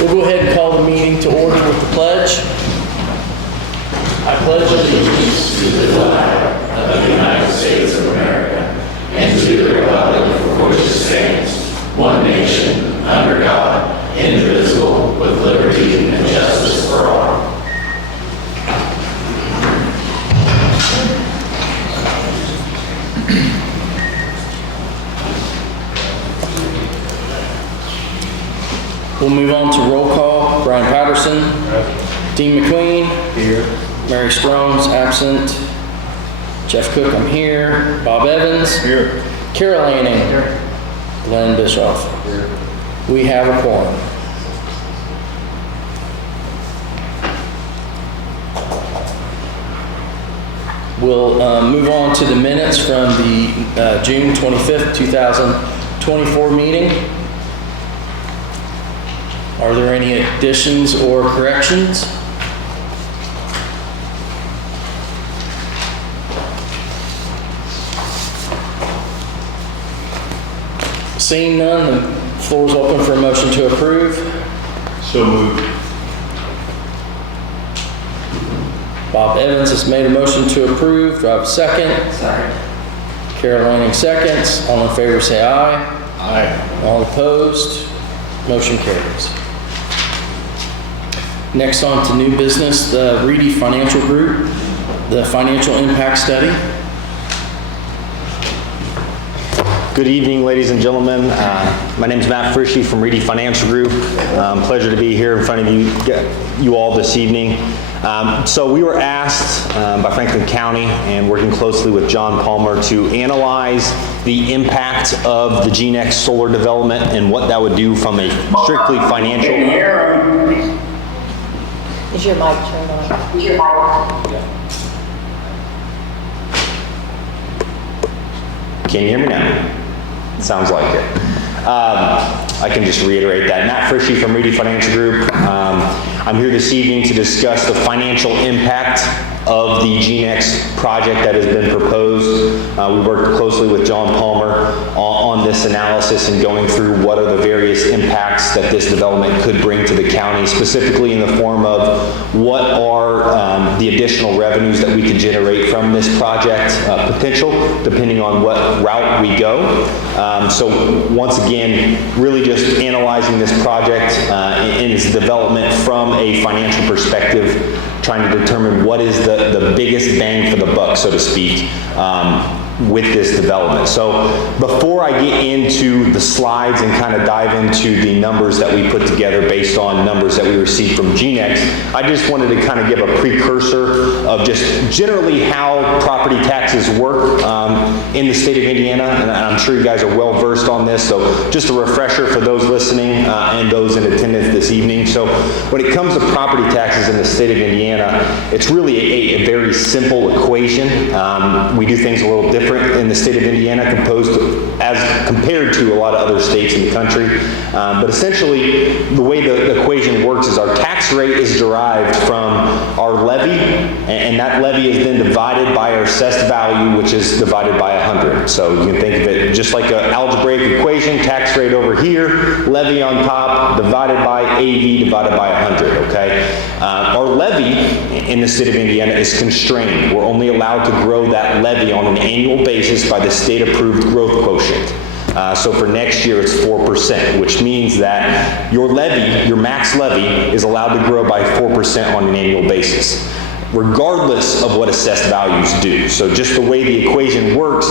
We'll go ahead and call the meeting to order with the pledge. I pledge allegiance to the flag of the United States of America and to the republic for which it stands, one nation, under God, indivisible, with liberty and justice for all. We'll move on to roll call. Brian Patterson. Dean McQueen. Here. Mary Stromes, absent. Jeff Cook, I'm here. Bob Evans. Here. Carol Anning. Here. Glenn Bischoff. Here. We have a quorum. We'll move on to the minutes from the June 25th, 2024 meeting. Are there any additions or corrections? Seeing none, the floor is open for a motion to approve. So moved. Bob Evans has made a motion to approve. Do I have a second? Second. Carol Anning seconds. All in favor say aye. Aye. All opposed? Motion carries. Next on to new business, the Reedy Financial Group, the financial impact study. Good evening, ladies and gentlemen. My name is Matt Frischie from Reedy Financial Group. Pleasure to be here in front of you all this evening. So we were asked by Franklin County and working closely with John Palmer to analyze the impact of the Geenex solar development and what that would do from a strictly financial. Is your mic turned on? Can you hear me now? Sounds like it. I can just reiterate that. Matt Frischie from Reedy Financial Group. I'm here this evening to discuss the financial impact of the Geenex project that has been proposed. We worked closely with John Palmer on this analysis and going through what are the various impacts that this development could bring to the county, specifically in the form of what are the additional revenues that we could generate from this project, potential, depending on what route we go. So once again, really just analyzing this project in its development from a financial perspective, trying to determine what is the biggest bang for the buck, so to speak, with this development. So before I get into the slides and kind of dive into the numbers that we put together based on numbers that we received from Geenex, I just wanted to kind of give a precursor of just generally how property taxes work in the state of Indiana, and I'm sure you guys are well versed on this, so just a refresher for those listening and those in attendance this evening. So when it comes to property taxes in the state of Indiana, it's really a very simple equation. We do things a little different in the state of Indiana as compared to a lot of other states in the country. But essentially, the way the equation works is our tax rate is derived from our levy, and that levy is then divided by our assessed value, which is divided by 100. So you can think of it just like an algebraic equation, tax rate over here, levy on top, divided by AV divided by 100, okay? Our levy in the state of Indiana is constrained. We're only allowed to grow that levy on an annual basis by the state-approved growth quotient. So for next year, it's 4%, which means that your levy, your max levy, is allowed to grow by 4% on an annual basis, regardless of what assessed values do. So just the way the equation works,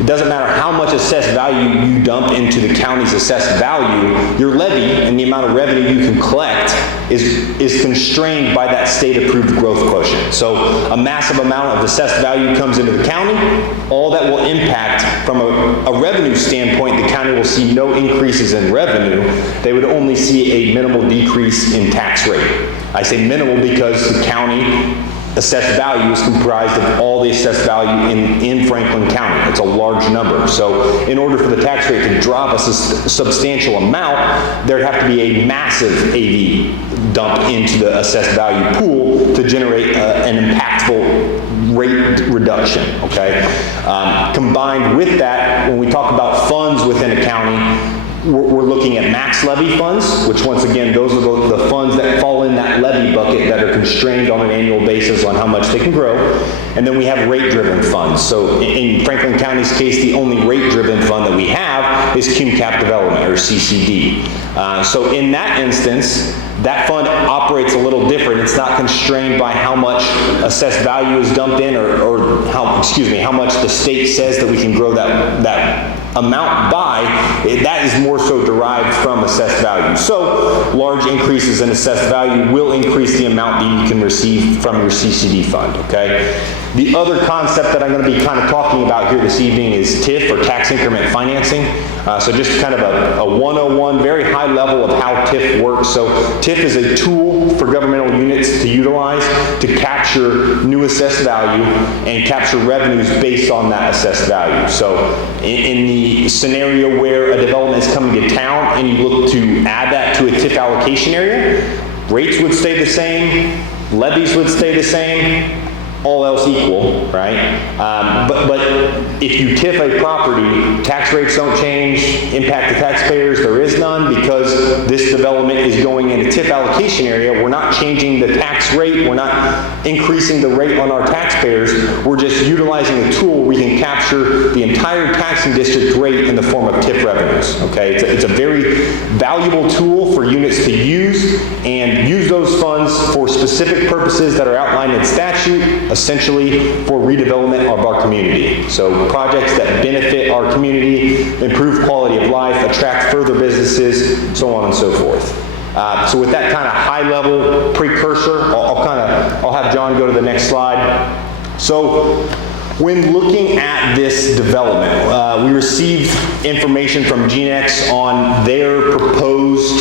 it doesn't matter how much assessed value you dump into the county's assessed value, your levy and the amount of revenue you can collect is constrained by that state-approved growth quotient. So a massive amount of assessed value comes into the county. All that will impact from a revenue standpoint, the county will see no increases in revenue. They would only see a minimal decrease in tax rate. I say minimal because the county assessed value is comprised of all the assessed value in Franklin County. It's a large number. So in order for the tax rate to drop a substantial amount, there'd have to be a massive AV dump into the assessed value pool to generate an impactful rate reduction, okay? Combined with that, when we talk about funds within a county, we're looking at max levy funds, which once again, those are the funds that fall in that levy bucket that are constrained on an annual basis on how much they can grow. And then we have rate-driven funds. So in Franklin County's case, the only rate-driven fund that we have is cum cap development, or CCD. So in that instance, that fund operates a little different. It's not constrained by how much assessed value is dumped in, or how much the state says that we can grow that amount by. That is more so derived from assessed value. So large increases in assessed value will increase the amount that you can receive from your CCD fund, okay? The other concept that I'm going to be kind of talking about here this evening is TIF, or tax increment financing. So just kind of a 101, very high level of how TIF works. So TIF is a tool for governmental units to utilize to capture new assessed value and capture revenues based on that assessed value. So in the scenario where a development is coming to town and you look to add that to a TIF allocation area, rates would stay the same, levies would stay the same, all else equal, right? But if you TIF a property, tax rates don't change, impact the taxpayers, there is none, because this development is going in a TIF allocation area. We're not changing the tax rate, we're not increasing the rate on our taxpayers, we're just utilizing a tool where we can capture the entire taxing district rate in the form of TIF revenues, okay? It's a very valuable tool for units to use, and use those funds for specific purposes that are outlined in statute, essentially for redevelopment of our community. So projects that benefit our community, improve quality of life, attract further businesses, so on and so forth. So with that kind of high level precursor, I'll have John go to the next slide. So when looking at this development, we received information from Geenex on their proposed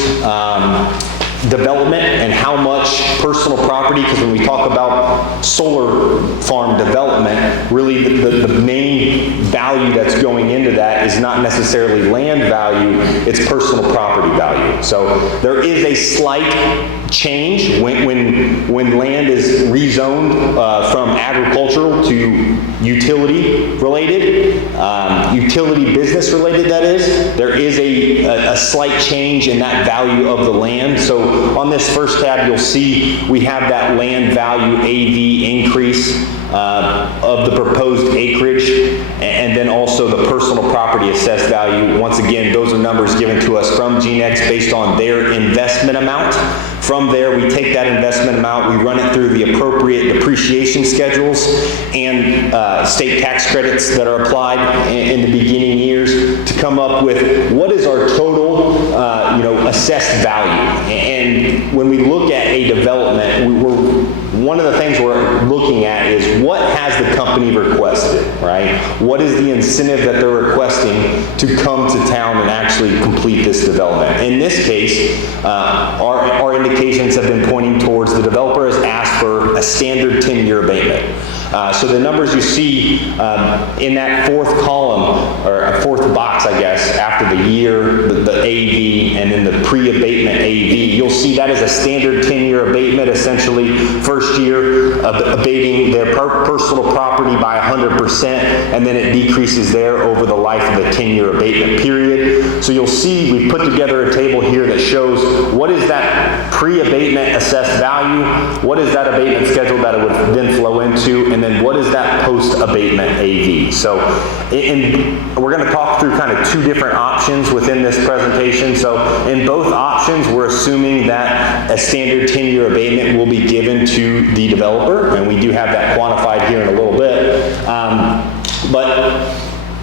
development and how much personal property, because when we talk about solar farm development, really the main value that's going into that is not necessarily land value, it's personal property value. So there is a slight change when land is rezoned from agricultural to utility related, utility business related, that is. There is a slight change in that value of the land. So on this first tab, you'll see we have that land value AV increase of the proposed acreage, and then also the personal property assessed value. Once again, those are numbers given to us from Geenex based on their investment amount. From there, we take that investment amount, we run it through the appropriate depreciation schedules and state tax credits that are applied in the beginning years to come up with what is our total assessed value. And when we look at a development, one of the things we're looking at is what has the company requested, right? What is the incentive that they're requesting to come to town and actually complete this development? In this case, our indications have been pointing towards the developer has asked for a standard 10-year abatement. So the numbers you see in that fourth column, or fourth box, I guess, after the year, the AV, and then the pre-abatement AV, you'll see that is a standard 10-year abatement, essentially first year abating their personal property by 100%, and then it decreases there over the life of the 10-year abatement period. So you'll see we put together a table here that shows what is that pre-abatement assessed value, what is that abatement schedule that it would then flow into, and then what is that post-abatement AV. So we're going to talk through kind of two different options within this presentation. So in both options, we're assuming that a standard 10-year abatement will be given to the developer, and we do have that quantified here in a little bit. But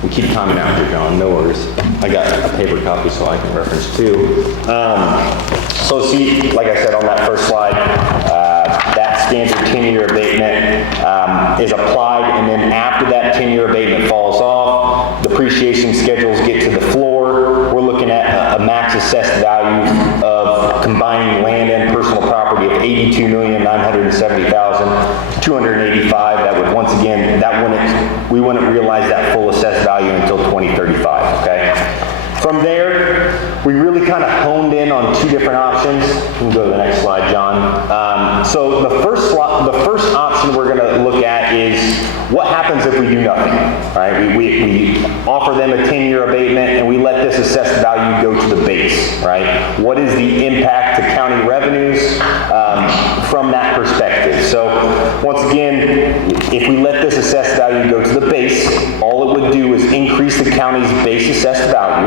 we keep timing out here, John, no worries. I got a paper copy so I can reference too. So see, like I said on that first slide, that standard 10-year abatement is applied, and then after that 10-year abatement falls off, depreciation schedules get to the floor. We're looking at a max assessed value of combining land and personal property of $82,970,285. That would, once again, we wouldn't realize that full assessed value until 2035, okay? From there, we really kind of honed in on two different options. You can go to the next slide, John. So the first option we're going to look at is what happens if we do nothing, right? We offer them a 10-year abatement and we let this assessed value go to the base, right? What is the impact to county revenues from that perspective? So once again, if we let this assessed value go to the base, all it would do is increase the county's base assessed value,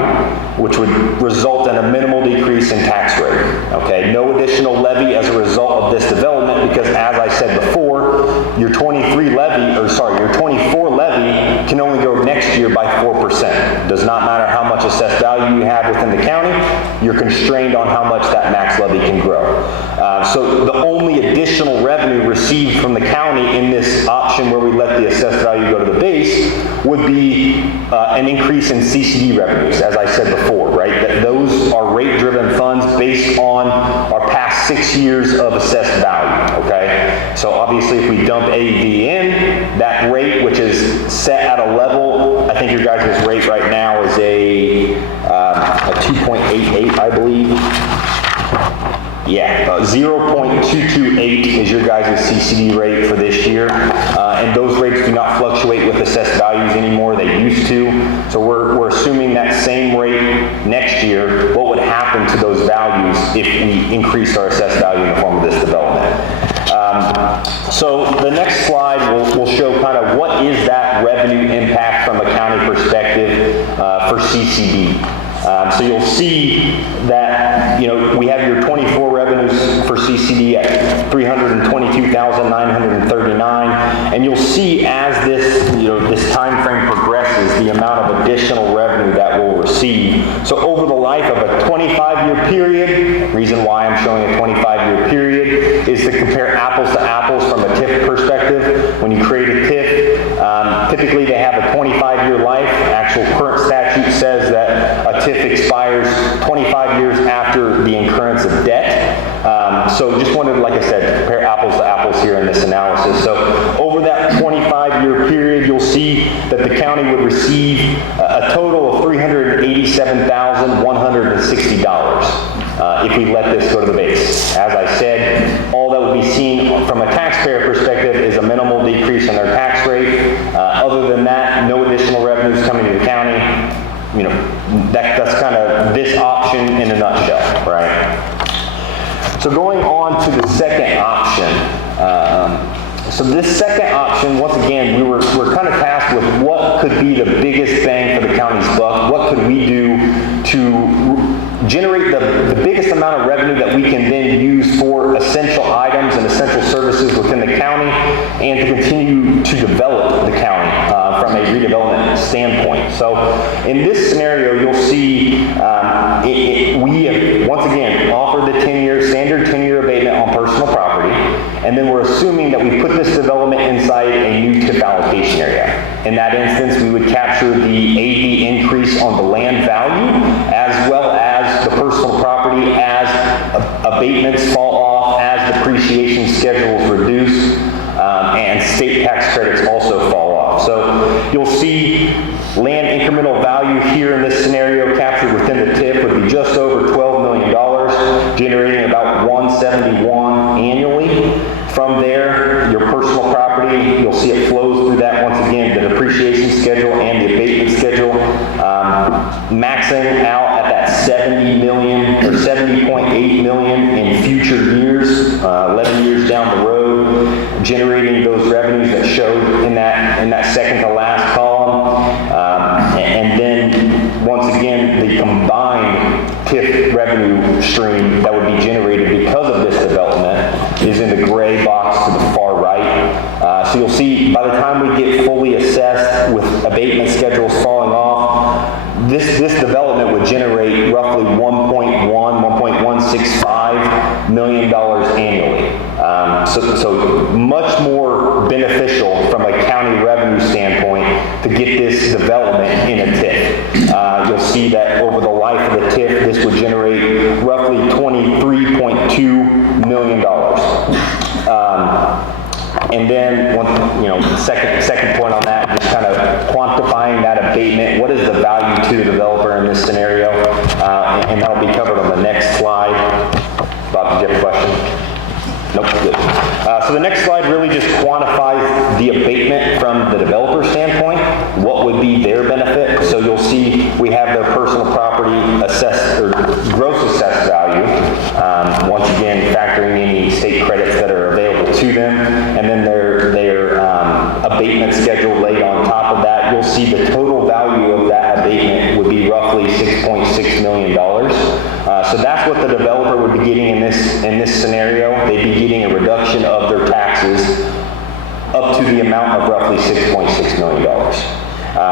which would result in a minimal decrease in tax rate, okay? No additional levy as a result of this development, because as I said before, your 24 levy can only go next year by 4%. Does not matter how much assessed value you have within the county, you're constrained on how much that max levy can grow. So the only additional revenue received from the county in this option where we let the assessed value go to the base would be an increase in CCD revenues, as I said before, right? That those are rate-driven funds based on our past 6 years of assessed value, okay? So obviously if we dump AV in, that rate, which is set at a level, I think your guys' rate right now is a 2.88, I believe. Yeah, 0.228 is your guys' CCD rate for this year. And those rates do not fluctuate with assessed values anymore. They used to. So we're assuming that same rate next year. What would happen to those values if we increased our assessed value in the form of this development? So the next slide will show kind of what is that revenue impact from a county perspective for CCD. So you'll see that, we have your 24 revenues for CCD at $322,939, and you'll see as this, this time frame progresses, the amount of additional revenue that we'll receive. So over the life of a 25-year period, reason why I'm showing a 25-year period is to compare apples to apples from a TIF perspective. When you create a TIF, typically they have a 25-year life. Actual current statute says that a TIF expires 25 years after the incurrence of debt. So just wanted, like I said, to compare apples to apples here in this analysis. So over that 25-year period, you'll see that the county would receive a total of $387,160 if we let this go to the base. As I said, all that would be seen from a taxpayer perspective is a minimal decrease in their tax rate. Other than that, no additional revenues coming to the county. That's kind of this option in a nutshell, right? So going on to the second option. So this second option, once again, we're kind of tasked with what could be the biggest bang for the county's buck. What could we do to generate the biggest amount of revenue that we can then use for essential items and essential services within the county, and to continue to develop the county from a redevelopment standpoint. So in this scenario, you'll see we have, once again, offered the standard 10-year abatement on personal property, and then we're assuming that we put this development inside a new TIF allocation area. In that instance, we would capture the AV increase on the land value, as well as the personal property as abatements fall off, as depreciation schedules reduce, and state tax credits also fall off. So you'll see land incremental value here in this scenario captured within the TIF would be just over $12 million, generating about $171 annually. From there, your personal property, you'll see it flows through that once again, the depreciation schedule and the abatement schedule, maxing out at that $70 million or $70.8 million in future years, 11 years down the road, generating those revenues that showed in that second to last column. And then once again, the combined TIF revenue stream that would be generated because of this development is in the gray box to the far right. So you'll see by the time we get fully assessed with abatement schedules falling off, this development would generate roughly $1.165 million annually. So much more beneficial from a county revenue standpoint to get this development in a TIF. You'll see that over the life of the TIF, this would generate roughly $23.2 million. And then, second point on that, just kind of quantifying that abatement. What is the value to the developer in this scenario? and that'll be covered on the next slide. Bob, did you have a question? Nope, good. So the next slide really just quantifies the abatement from the developer standpoint. What would be their benefit? So you'll see we have their personal property assessed, or gross assessed value. Once again, factoring any state credits that are available to them, and then their abatement schedule laid on top of that. You'll see the total value of that abatement would be roughly $6.6 million. So that's what the developer would be getting in this scenario. They'd be getting a reduction of their taxes up to the amount of roughly $6.6 million.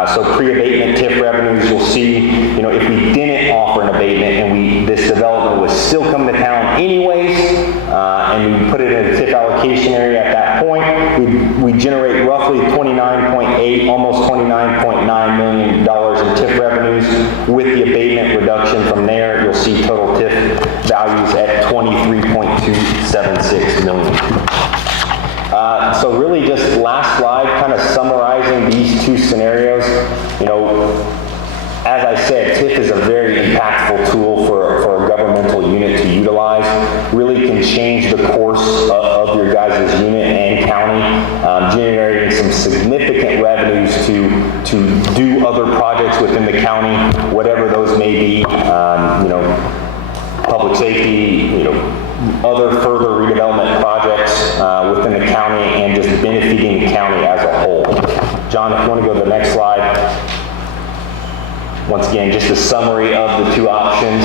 So pre-abatement TIF revenues, you'll see, if we didn't offer an abatement and this development was still coming to town anyways, and we put it in a TIF allocation area at that point, we generate roughly 29.8, almost $29.9 million in TIF revenues. With the abatement reduction from there, you'll see total TIF values at $23.276 million. So really just last slide, kind of summarizing these two scenarios. As I said, TIF is a very impactful tool for a governmental unit to utilize. Really can change the course of your guys' unit and county, generating some significant revenues to do other projects within the county, whatever those may be, public safety, other further redevelopment projects within the county, and just benefiting the county as a whole. John, if you want to go to the next slide. Once again, just a summary of the two options.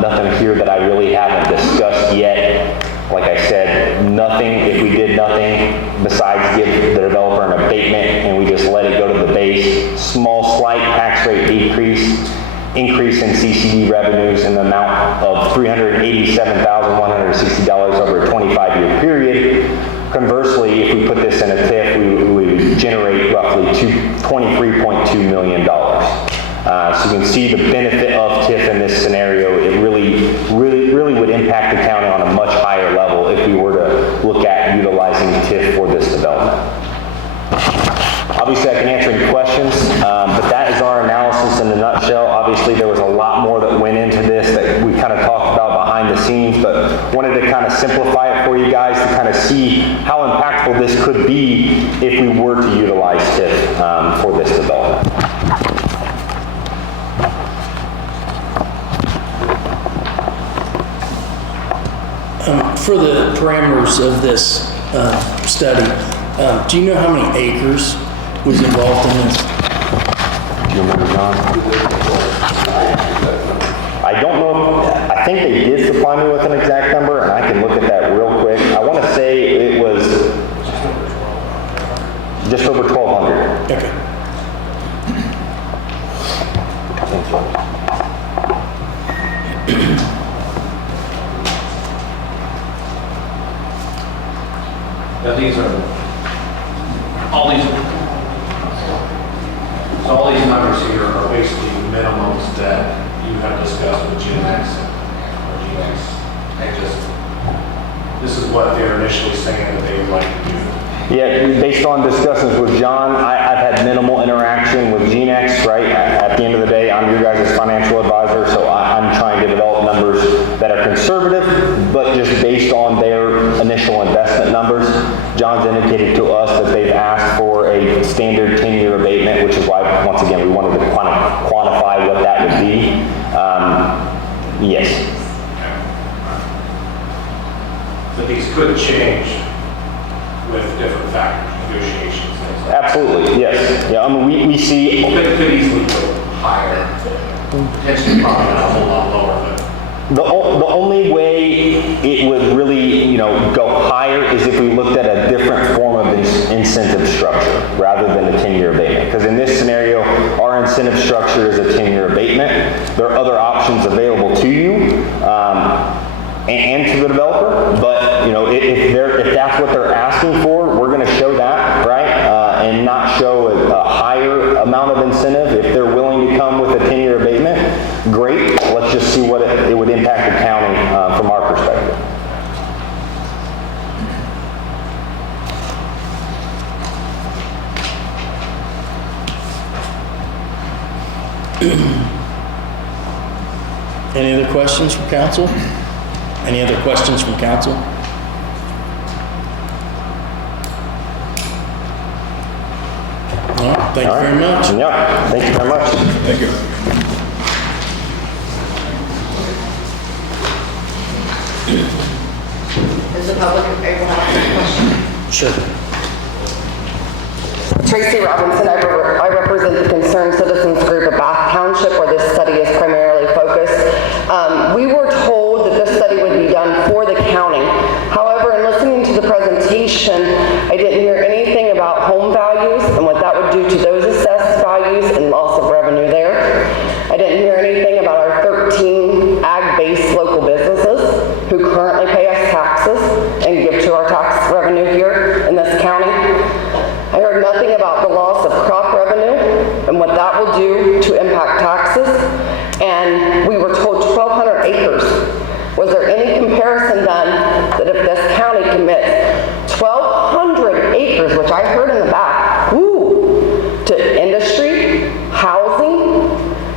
Nothing here that I really haven't discussed yet. Like I said, nothing, if we did nothing besides give the developer an abatement and we just let it go to the base, small slight tax rate decrease, increase in CCD revenues in the amount of $387,160 over a 25-year period. Conversely, if we put this in a TIF, we would generate roughly $23.2 million. So you can see the benefit of TIF in this scenario. It really would impact the county on a much higher level if we were to look at utilizing TIF for this development. Obviously, I can answer any questions, but that is our analysis in a nutshell. Obviously, there was a lot more that went into this that we kind of talked about behind the scenes, but wanted to kind of simplify it for you guys to kind of see how impactful this could be if we were to utilize TIF for this development. For the parameters of this study, do you know how many acres was involved in this? Do you remember, John? I don't know. I think they did supply me with an exact number, and I can look at that real quick. I want to say it was just over 1,200. Okay. Now these are, all these numbers here are basically minimums that you have discussed with Geenex or Geenex. And just, this is what they're initially saying that they would like to do. Yeah, based on discussions with John, I've had minimal interaction with Geenex, right? At the end of the day, I'm your guys' financial advisor, so I'm trying to develop numbers that are conservative, but just based on their initial investment numbers. John's indicated to us that they've asked for a standard 10-year abatement, which is why, once again, we wanted to quantify what that would be. Yes. But these could change with different factors, negotiations, things like that. Absolutely, yes. Yeah, I mean, we see... Could easily go higher, potentially probably not a whole lot lower, but The only way it would really, go higher is if we looked at a different form of incentive structure rather than a 10-year abatement. Because in this scenario, our incentive structure is a 10-year abatement. There are other options available to you and to the developer. But if that's what they're asking for, we're going to show that, right? And not show a higher amount of incentive. If they're willing to come with a 10-year abatement, great. Let's just see what it would impact the county from our perspective. Any other questions from council? Any other questions from council? All right, thank you very much. Yeah, thank you very much. Thank you. Is the public able to ask a question? Sure. Tracy Robinson, I represent the Concerned Citizens Group of Bath Township, where this study is primarily focused. We were told that this study would be done for the county. However, in listening to the presentation, I didn't hear anything about home values and what that would do to those assessed values and loss of revenue there. I didn't hear anything about our 13 ag-based local businesses who currently pay us taxes and give to our tax revenue here in this county. I heard nothing about the loss of crop revenue and what that will do to impact taxes. And we were told 1,200 acres. Was there any comparison done that if this county commits 1,200 acres, which I heard in the back, to industry, housing,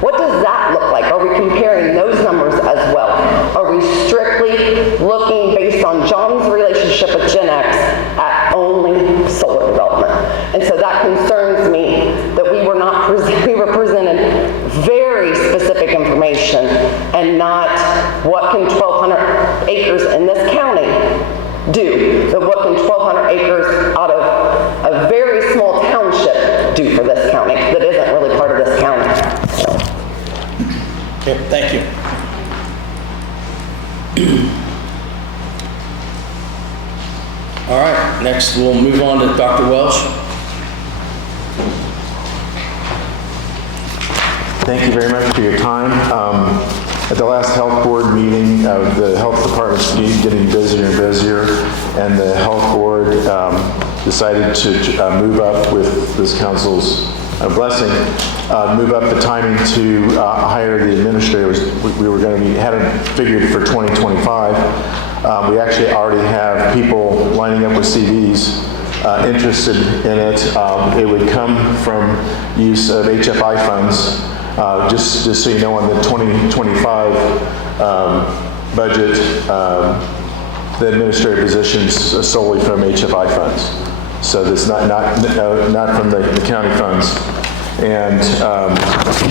what does that look like? Are we comparing those numbers as well? Are we strictly looking based on John's relationship with Geenex at only solar development? And so that concerns me that we were presented very specific information and not what can 1,200 acres in this county do, but what can 1,200 acres out of a very small township do for this county that isn't really part of this county. Okay, thank you. All right, next we'll move on to Dr. Welsh. Thank you very much for your time. At the last health board meeting, the health department's getting busier and busier, and the health board decided to move up with this council's blessing, move up the timing to hire the administrators. We were going to had it figured for 2025. We actually already have people lining up with CVs interested in it. It would come from use of HFI funds. Just so you know, on the 2025 budget, the administrative positions solely from HFI funds. So that's not from the county funds. And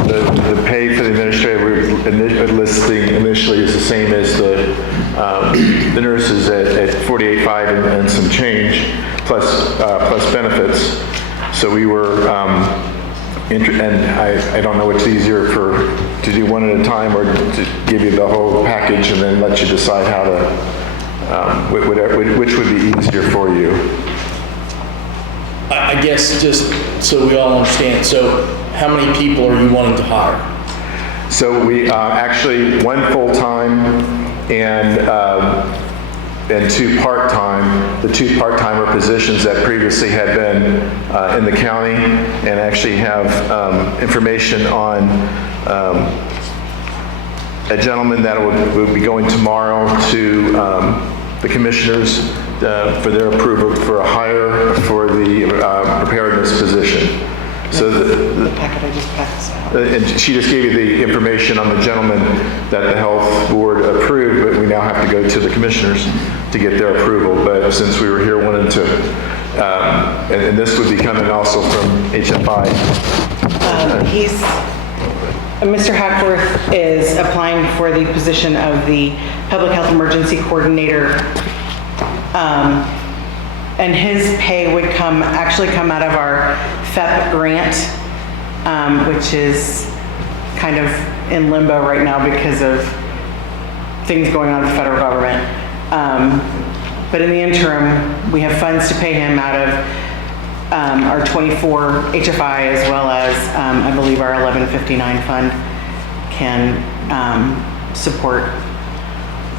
the pay for the administrative listing initially is the same as the nurses at $48.5 and some change, plus benefits. So we were. And I don't know what's easier to do one at a time or to give you the whole package and then let you decide how to, which would be easier for you. I guess just so we all understand, so how many people are you wanting to hire? So we actually one full-time and two part-time. The two part-timer positions that previously had been in the county, and actually have information on a gentleman that will be going tomorrow to the commissioners for their approval for a hire for the preparedness position. So the packet I just passed out. and she just gave you the information on the gentleman that the health board approved, but we now have to go to the commissioners to get their approval. But since we were here, wanted to, and this would be coming also from HFI. Mr. Hackworth is applying for the position of the Public Health Emergency Coordinator. And his pay would actually come out of our FEP grant, which is kind of in limbo right now because of things going on with the federal government. But in the interim, we have funds to pay him out of our 24 HFI, as well as I believe our 1159 fund can support.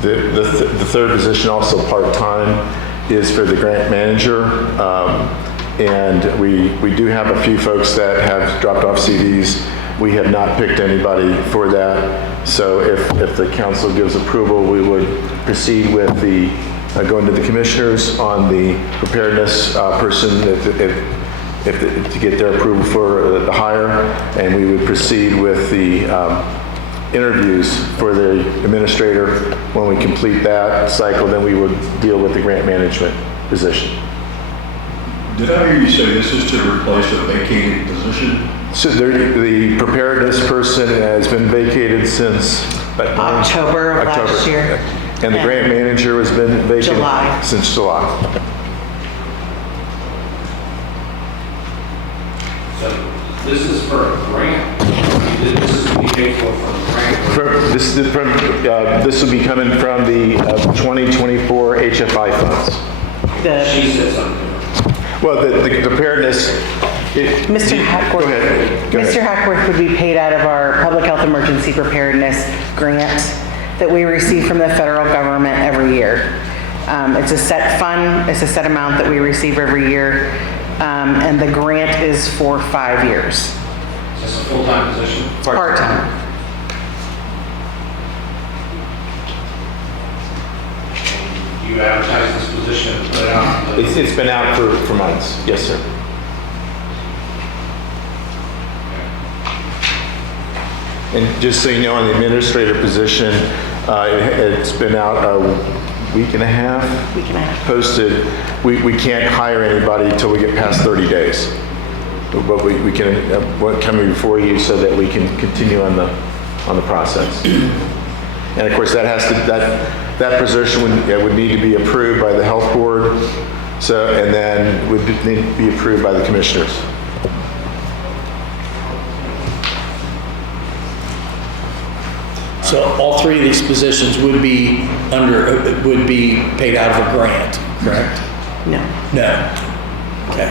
The third position, also part-time, is for the grant manager. And we do have a few folks that have dropped off CVs. We have not picked anybody for that. So if the council gives approval, we would proceed with going to the commissioners on the preparedness person to get their approval for the hire, and we would proceed with the interviews for the administrator. When we complete that cycle, then we would deal with the grant management position. Did I hear you say this is to replace a vacated position? So the preparedness person has been vacated since October of last year. And the grant manager has been vacated July. since July. So this is for a grant. This is to be paid for from the grant. This will be coming from the 2024 HFI funds. She said something. Well, the preparedness. Mr. Hackworth. Go ahead. Mr. Hackworth would be paid out of our Public Health Emergency Preparedness grant that we receive from the federal government every year. It's a set fund, it's a set amount that we receive every year, and the grant is for 5 years. Is this a full-time position? Part-time. You advertise this position and put it out? It's been out for months. Yes, sir. And just so you know, on the administrator position, it's been out a week and a half. Posted. We can't hire anybody until we get past 30 days. But we can come before you so that we can continue on the process. And of course, that position would need to be approved by the health board. And then would need to be approved by the commissioners. So all three of these positions would be paid out of a grant, correct? No. No. Okay.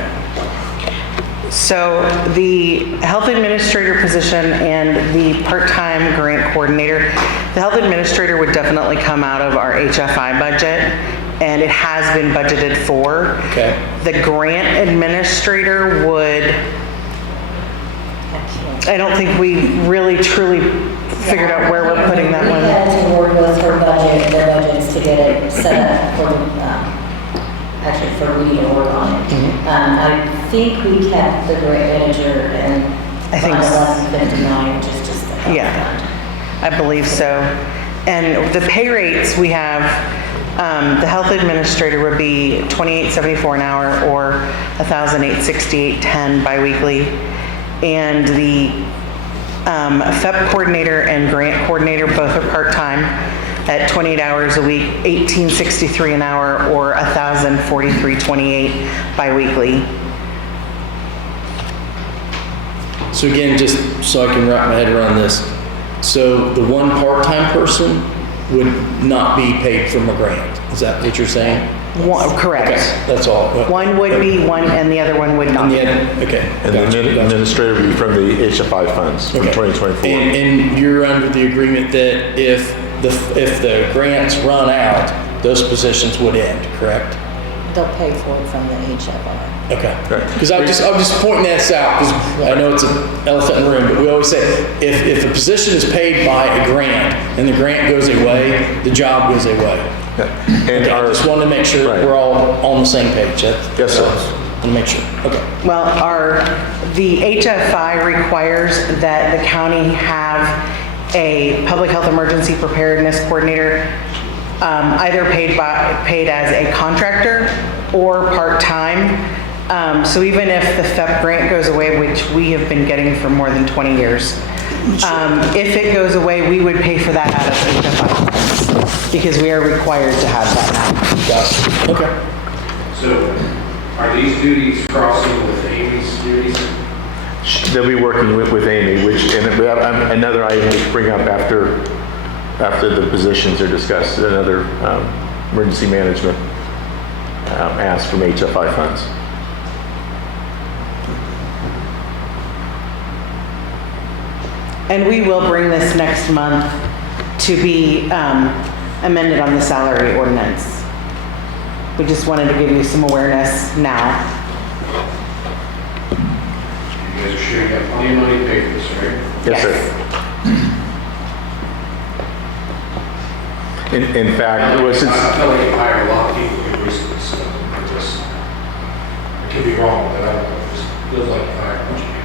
So the health administrator position and the part-time grant coordinator, the health administrator would definitely come out of our HFI budget, and it has been budgeted for. Okay. The grant administrator would, I don't think we really truly figured out where we're putting that We one. had to work with her budget, their budgets to get it set up for, actually for Reedy to work on it. I think we kept the grant manager and I think fund so. 1159, which is just the health Yeah. fund. I believe so. And the pay rates we have, the health administrator would be $28.74 an hour or $1,868.10 biweekly. And the FEP coordinator and grant coordinator both are part-time at 28 hours a week, $1,863 an hour or $1,043.28 biweekly. So again, just so I can wrap my head around this. So the one part-time person would not be paid from a grant. Is that what you're saying? Correct. Okay, that's all. One would be one and the other one would not. Okay. And Gotcha, the gotcha. administrator would be from the HFI funds from Okay. 2024. And you're under the agreement that if the grants run out, those positions would end, correct? They'll pay for it from the HFR. Okay. Right. Because I'm just pointing this out because I know it's an elephant in the room, but we always say if a position is paid by a grant and the grant goes away, the job goes away. And Okay, I just wanted to make sure Right. we're all on the same page. Yes, sir. And make sure. Okay. Well, the HFI requires that the county have a public health emergency preparedness coordinator, either paid as a contractor or part-time. So even if the FEP grant goes away, which we have been getting for more than 20 years, if it goes away, we would pay for that out of HFI funds because we are required to have that now. Got it. Okay. So are these duties crossing with Amy's duties? They'll be working with Amy, and we have another item to bring up after the positions are discussed, another emergency management ask from HFI funds. And we will bring this next month to be amended on the salary ordinance. We just wanted to give you some awareness now. You guys are sure you got plenty of money to pay for this, right? Yes, sir. In fact, it was since, I feel like you hired a lot of people who recently, so it just, I could be wrong, but I don't know, it just feels like you hired a bunch of people.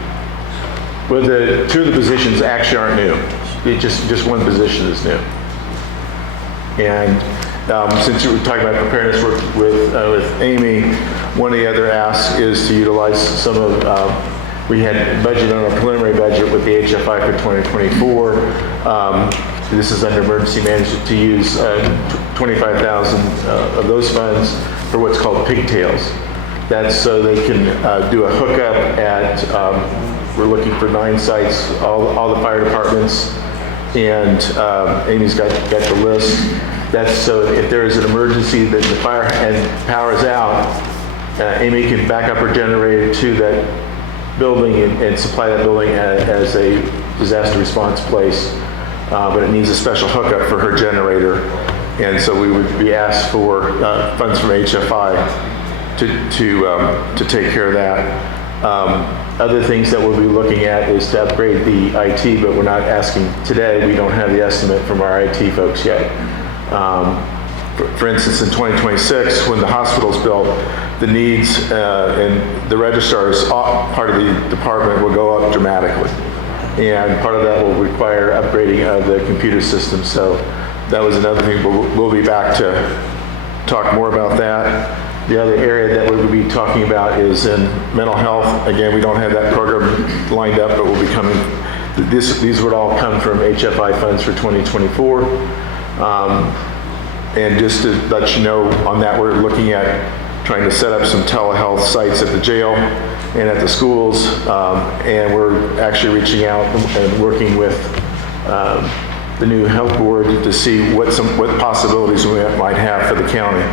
well, the two of the positions actually aren't new. just one position is new. And since you were talking about preparedness work with Amy, one of the other asks is to utilize some of, we had budget on a preliminary budget with the HFI for 2024. This is under emergency management to use 25,000 of those funds for what's called pigtails. That's so they can do a hookup at, we're looking for 9 sites, all the fire departments, and Amy's got the list. That's so if there is an emergency that the fire and power is out, Amy can back up her generator to that building and supply that building as a disaster response place. But it needs a special hookup for her generator. And so we would be asked for funds from HFI to take care of that. Other things that we'll be looking at is to upgrade the IT, but we're not asking today. We don't have the estimate from our IT folks yet. For instance, in 2026, when the hospital's built, the needs and the registrars, part of the department will go up dramatically. And part of that will require upgrading of the computer system. So that was another thing, but we'll be back to talk more about that. The other area that we'll be talking about is in mental health. Again, we don't have that program lined up, but we'll be coming. These would all come from HFI funds for 2024. And just to let you know on that, we're looking at trying to set up some telehealth sites at the jail and at the schools. And we're actually reaching out and working with the new health board to see what possibilities we might have for the county.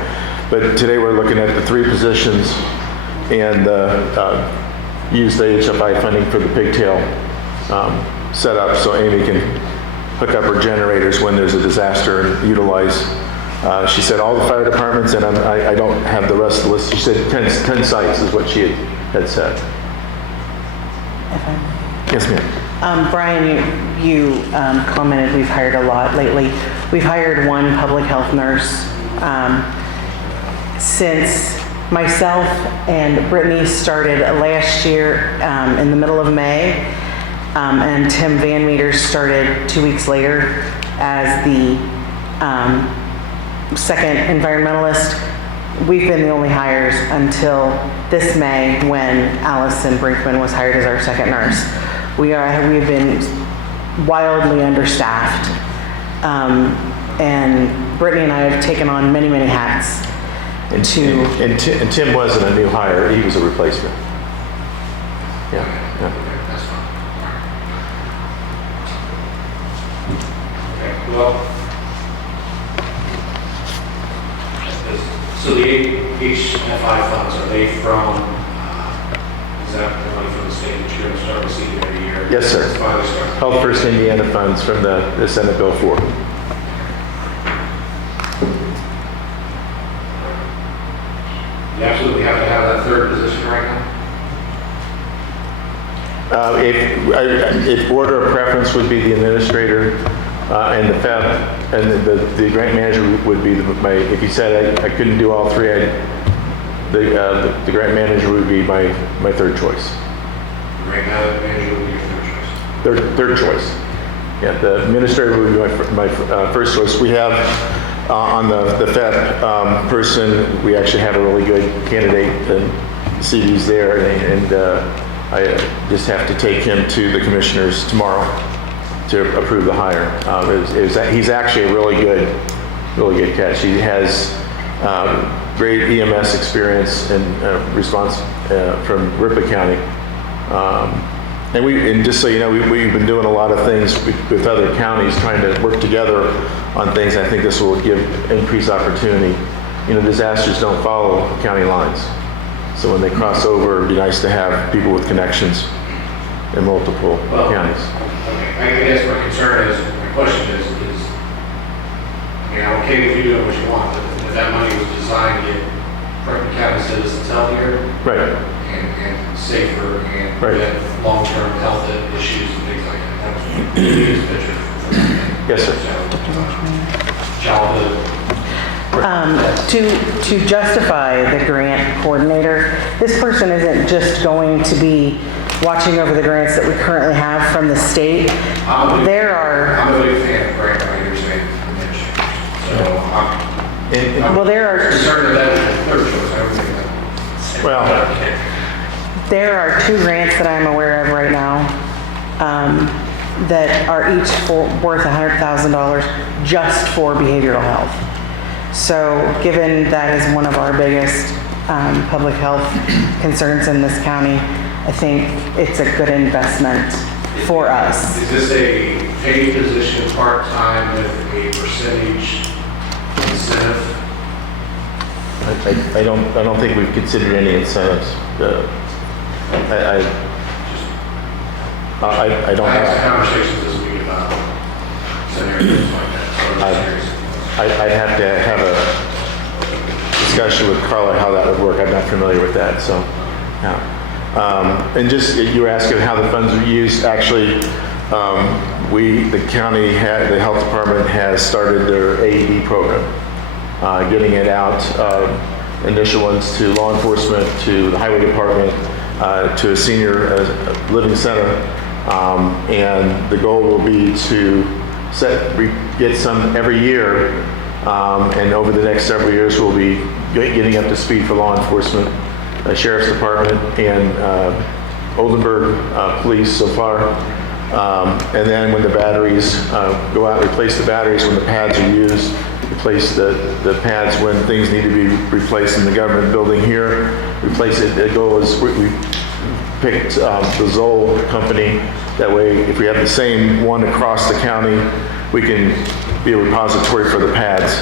But today we're looking at the 3 positions and use the HFI funding for the pigtail setup so Amy can hook up her generators when there's a disaster and utilize. She said all the fire departments, and I don't have the rest of the list. She said 10 sites is what she had said. Yes, ma'am. Brian, you commented we've hired a lot lately. We've hired 1 public health nurse. Since myself and Brittany started last year in the middle of May, and Tim Van Meter started 2 weeks later as the second environmentalist, we've been the only hires until this May when Allison Brinkman was hired as our second nurse. We've been wildly understaffed, and Brittany and I have taken on many, many hats. And Tim wasn't a new hire, he was a replacement. Yeah. That's fine. Okay, well, so the HFI funds, are they from, is that the money from the state that you're going to start receiving every year? Yes, sir. Finally start. Health First Indiana funds from the Senate Bill 4. You absolutely have to have that 3rd position right now? If order of preference would be the administrator and the FEP, and the grant manager would be if you said I couldn't do all 3, the grant manager would be my 3rd choice. The grant manager would be your 3rd choice? Third choice. Yeah, the administrator would be my first choice. We have on the FEP person, we actually have a really good candidate and CV's there, and I just have to take him to the commissioners tomorrow to approve the hire. He's actually a really good catch. He has great EMS experience and response from Ripley County. And just so you know, we've been doing a lot of things with other counties, trying to work together on things. I think this will give increased opportunity. Disasters don't follow county lines. So when they cross over, it'd be nice to have people with connections in multiple counties. Okay, I guess my concern is, my question is, I'm okay with you doing what you want, but if that money was designed to get Franklin County citizens healthier, Right. and safer, and Right. with long-term health issues and things like that. That was the biggest picture for that. Yes, sir. Childhood. To justify the grant coordinator, this person isn't just going to be watching over the grants that we currently have from the state, there are, I'm a big fan of grant writers and Mitch. So I'm there are concerned that third choice, I would think that. Well, There are 2 grants that I'm aware of right now that are each worth $100,000 just for behavioral health. So given that is one of our biggest public health concerns in this county, I think it's a good investment for us. Is this a paid position part-time with a percentage incentive? I don't think we've considered any incentives. I don't I had have. conversations this week about scenarios like that. So I'm just curious. I'd have to have a discussion with Carla how that would work. I'm not familiar with that, so, yeah. And just, you were asking how the funds are used. Actually, the county the health department has started their AED program, getting it out, initial ones to law enforcement, to the highway department, to a senior living center. And the goal will be to get some every year, and over the next several years we'll be getting up to speed for law enforcement, sheriff's department, and Oldenburg police so far. And then when the batteries go out, replace the batteries when the pads are used, replace the pads when things need to be replaced in the government building here, replace it. The goal is we picked the Zoll company. That way, if we have the same one across the county, we can be a repository for the pads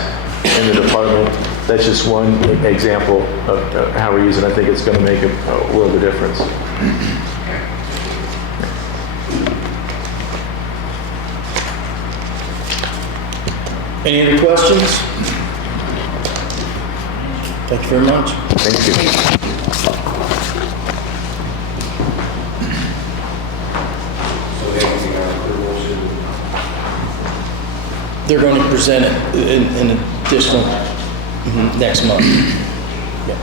in the department. That's just one example of how we're using it. I think it's going to make a world of difference. Any other questions? Thank you very much. Thank you. So they have the approval to They're going to present it in additional next month. Yeah.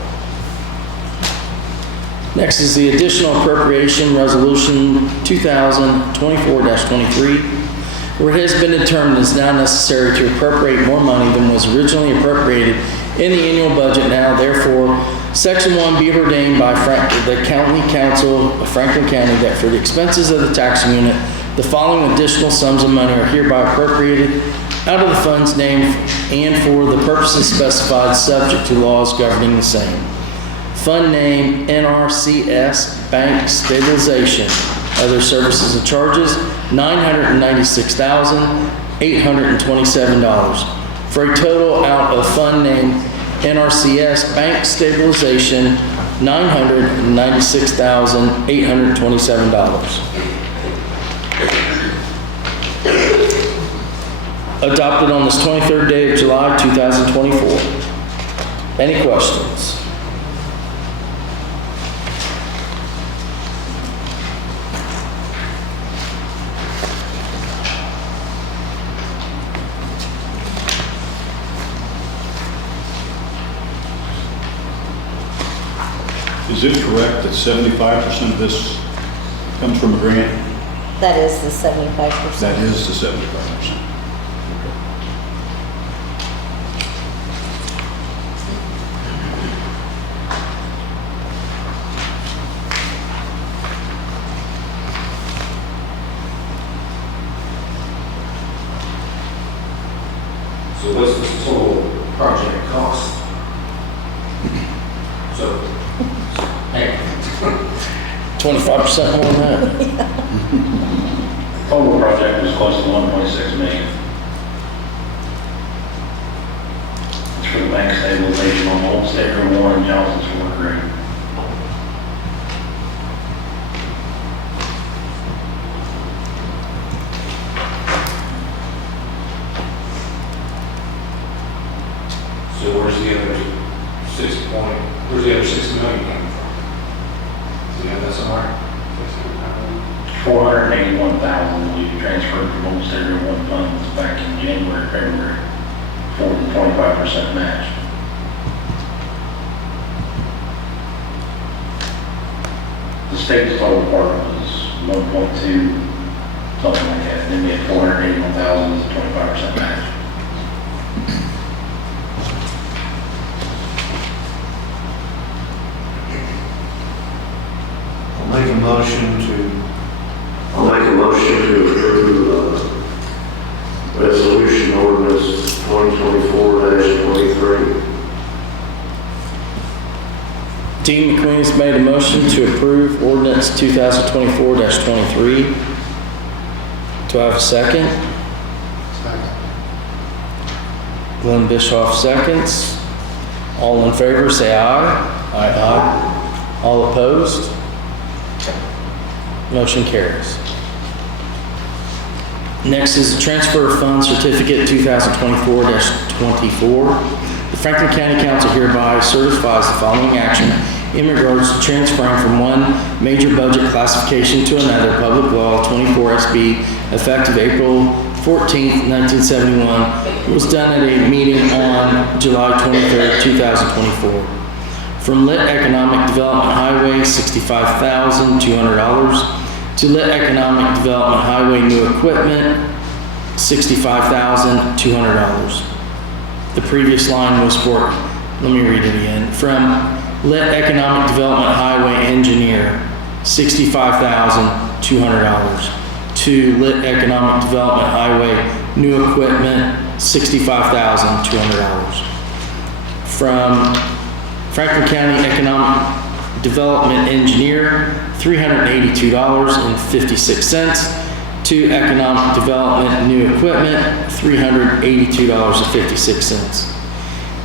Next is the additional appropriation resolution 2024-23, where it has been determined it's now necessary to appropriate more money than was originally appropriated in the annual budget. Now, therefore, Section 1 be ordained by the County Council of Franklin County that for the expenses of the taxing unit, the following additional sums of money are hereby appropriated out of the funds named and for the purposes specified, subject to laws governing the same. Fund name NRCS Bank Stabilization. Other services and charges $996,827 for a total out of fund name NRCS Bank Stabilization $996,827. Adopted on this 23rd day of July 2024. Any questions? Is it correct that 75% of this comes from a grant? That is the 75%. That is the 75%. So what's the total project cost? So, hey, 25% more than that. Total project was close to 1.6 million. It's for the bank stabilization on Old State Road 1 and Johnson's Ford Green. so where's the other 6 million coming from? Do you have that somewhere? 481,000 will be transferred from Old State Road 1 funds back in January, February, for the 25% match. The state's total department was 1.2, something like that. Then we had 481,000 as a 25% match. I'll make a motion to approve resolution ordinance 2024-23. Dean McQueen has made a motion to approve ordinance 2024-23. Do I have a second? Glenn Bischoff seconds. All in favor, say aye. Aye. All opposed? Motion carries. Next is the transfer of funds certificate 2024-24. The Franklin County Council hereby certifies the following action in regards to transferring from one major budget classification to another, Public Law 24 SB, effective April 14th, 1971. It was done at a meeting on July 23rd, 2024. From Lit Economic Development Highway, $65,200 to Lit Economic Development Highway New Equipment, $65,200. The previous line was for, let me read it again, from Lit Economic Development Highway Engineer, $65,200 to Lit Economic Development Highway New Equipment, $65,200. From Franklin County Economic Development Engineer, $382.56 to Economic Development New Equipment, $382.56.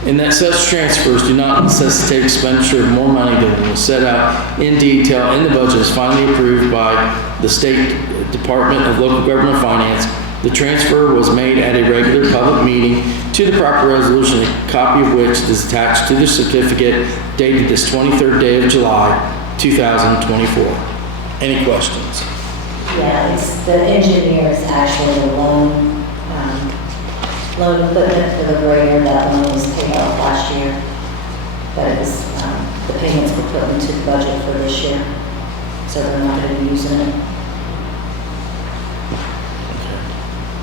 And that such transfers do not necessitate expenditure of more money than was set out in detail in the budget is finally approved by the State Department of Local Government Finance. The transfer was made at a regular public meeting to the proper resolution, a copy of which is attached to the certificate dated this 23rd day of July, 2024. Any questions? Yeah, it's, the engineer is actually the loan equipment for the grader. That loan was paid off last year. But it was, the payments were put into the budget for this year. So they're not going to be using it.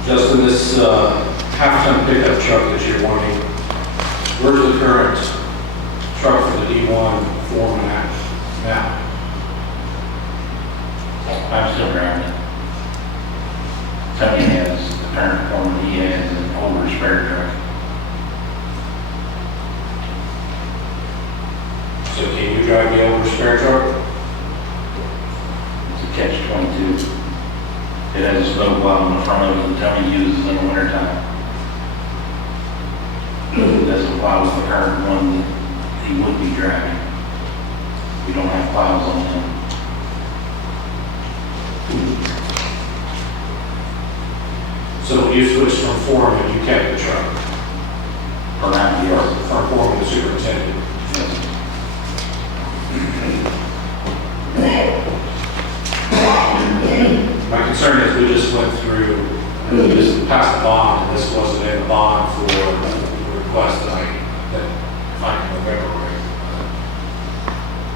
Justin, this half-ton pickup truck that you're wanting, where's the current truck for the D1 Foreman at now? I'm still driving it. Tony has the current Foreman, he has an older spare truck. So can you drive the older spare truck? It's a catch-22. It has a snow plow on the front of it that Tony uses in the wintertime. It doesn't plow with the current one that he would be driving. We don't have plows on them. So you switched from foreman, you kept the truck? Around the yard. From foreman to superintendent? My concern is we just went through, we just passed the bond, and this wasn't in the bond for the request that if I can remember right.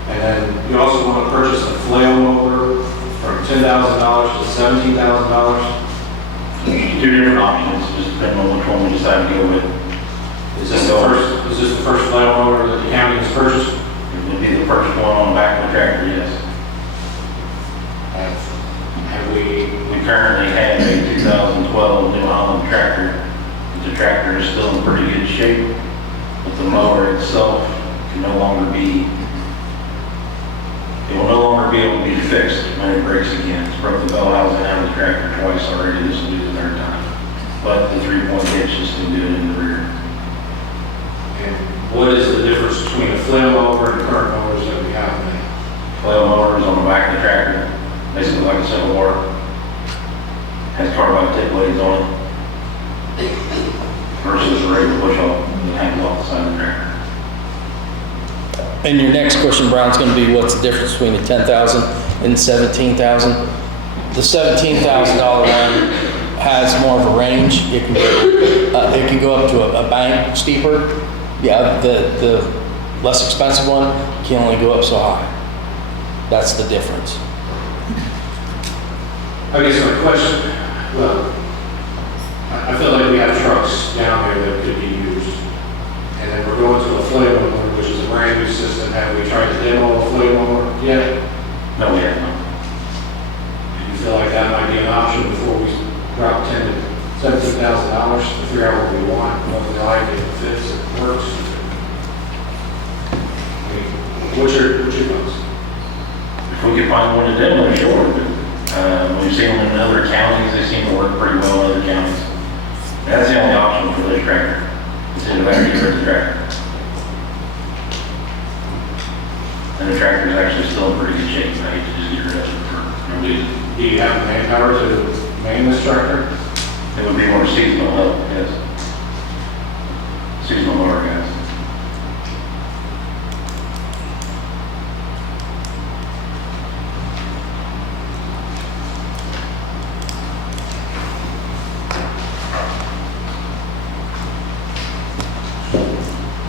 And then you also want to purchase a flail mower from $10,000 to $17,000. Two different options, just depending on which one we decide to go with. Is this the first flail mower that the county has purchased? It would be the first one on the back of the tractor, yes. Have we currently have a 2012 New Holland tractor. The tractor is still in pretty good shape, but the mower itself can no longer be, it will no longer be able to be fixed when it breaks again. It's broke the bell housing out of the tractor twice already. This will be the third time. But the 3-point hitch is still good in the rear. And what is the difference between a flail mower and the current mowers that we have now? Flail mower is on the back of the tractor, basically like a civil war. Has carbide tip blades on it versus a regular push off and hangs off the side of the tractor. And your next question, Brian, is going to be what's the difference between the $10,000 and $17,000? The $17,000 one has more of a range. It can go up to a bank steeper. Yeah, the less expensive one can only go up so high. That's the difference. I guess my question, well, I feel like we have trucks down there that could be used. And then we're going to a flail mower, which is a brand new system. Have we tried to demo a flail mower yet? No, we have not. Do you feel like that might be an option before we drop $10,000 to $17,000 to figure out what we want, what we like, if it fits, if it works? I mean, what's your thoughts? If we could find one to demo, sure, but we've seen them in other counties, they seem to work pretty well in other counties. That's the only option for this tractor, is to evacuate the tractor. And the tractor is actually still in pretty good shape, I hate to just get rid of it for no reason. Do you have the manpower to man this tractor? It would be more seasonal help, yes. Seasonal mower guys.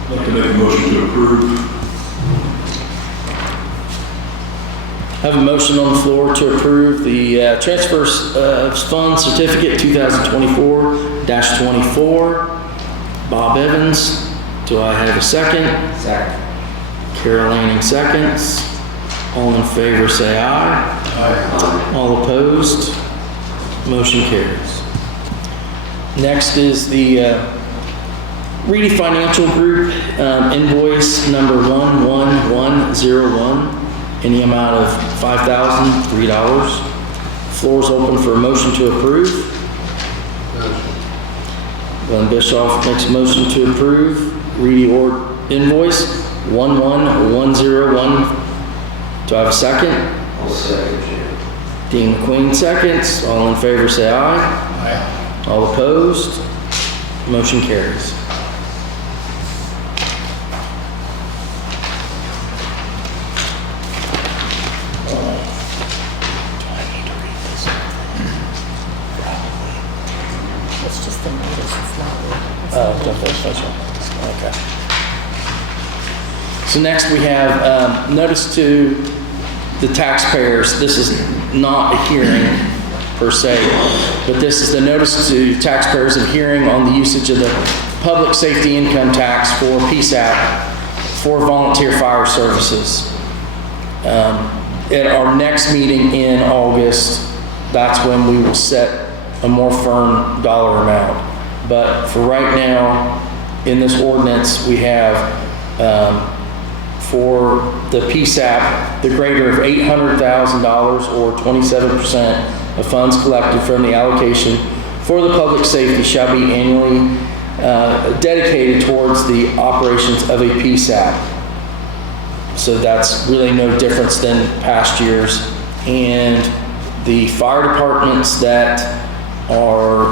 I'd like to make a motion to approve. I have a motion on the floor to approve the transfers of funds certificate 2024-24. Bob Evans. Do I have a second? Second. Carol Lanning seconds. All in favor say aye. Aye. All opposed? Motion carries. Next is the Reedy Financial Group invoice number 11101 in the amount of $5,003. Floor is open for a motion to approve. Glenn Bischoff makes a motion to approve Reedy invoice 11101. Do I have a second? I'll second you. Dean McQueen seconds. All in favor say aye. Aye. All opposed? Motion carries. It's just a notice, it's not. Okay. So next we have notice to the taxpayers. This is not a hearing per se, but this is the notice to taxpayers of hearing on the usage of the public safety income tax for PSAP for volunteer fire services. At our next meeting in August, that's when we will set a more firm dollar amount. But for right now, in this ordinance, we have for the PSAP, the greater of $800,000 or 27% of funds collected from the allocation for the public safety shall be annually dedicated towards the operations of a PSAP. So that's really no difference than past years. And the fire departments that are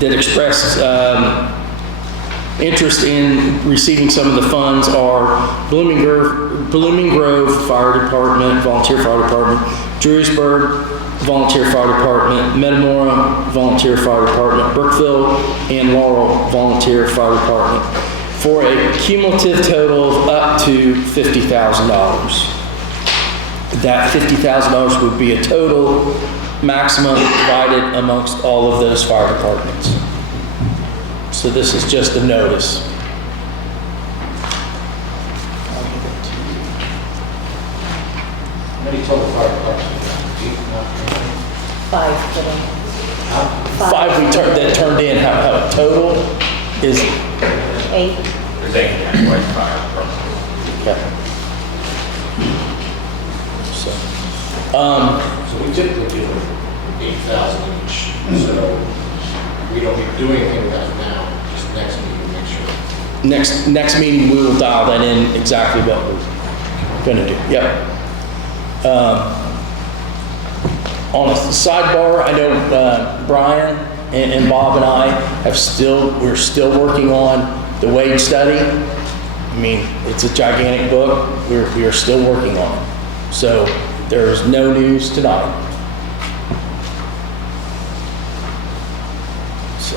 that expressed interest in receiving some of the funds are Blooming Grove Fire Department, Volunteer Fire Department, Drewisburg Volunteer Fire Department, Metamora Volunteer Fire Department, Brookville, and Laurel Volunteer Fire Department, for a cumulative total of up to $50,000. That $50,000 would be a total maximum divided amongst all of those fire departments. So this is just a notice. How many total fire departments? Five today. Five that turned in, how total is, 8. There's 8 countywide fire departments. okay. So, So we typically do 8,000 each, so we don't need to do anything with that now, just next meeting, make sure. next meeting, we will dial that in exactly what we're gonna do. Yep. On a sidebar, I know Brian and Bob and I we're still working on the wage study. I mean, it's a gigantic book. We are still working on it. So there's no news tonight. So,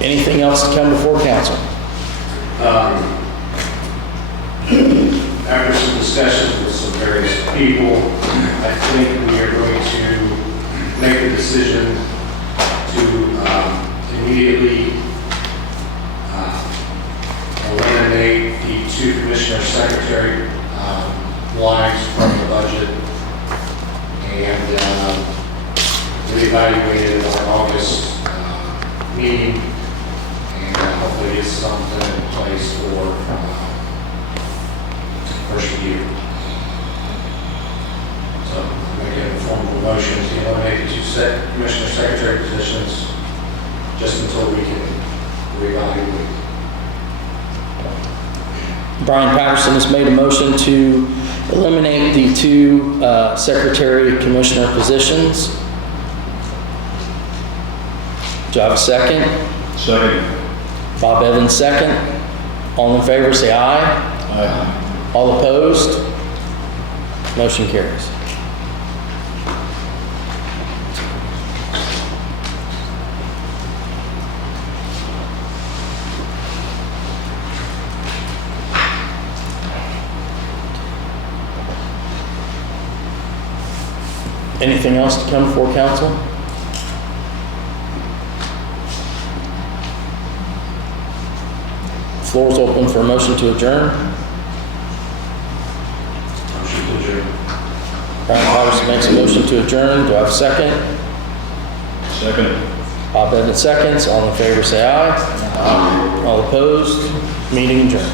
anything else to come before council? After some discussions with some various people, I think we are going to make a decision to immediately eliminate the 2 commissioner secretary lines from the budget and reevaluate it on August meeting and hopefully get something in place for first year. So make a formal motion to eliminate the 2 commissioner secretary positions just until we can reevaluate. Brian Patterson has made a motion to eliminate the 2 secretary commissioner positions. Do I have a second? Second. Bob Evans, second. All in favor, say aye. Aye. All opposed? Motion carries. Anything else to come before council? Floor is open for a motion to adjourn. Motion to adjourn. Brian Patterson makes a motion to adjourn. Do I have a second? Second. Bob Evans seconds. All in favor say aye. Aye. All opposed? Meeting adjourned.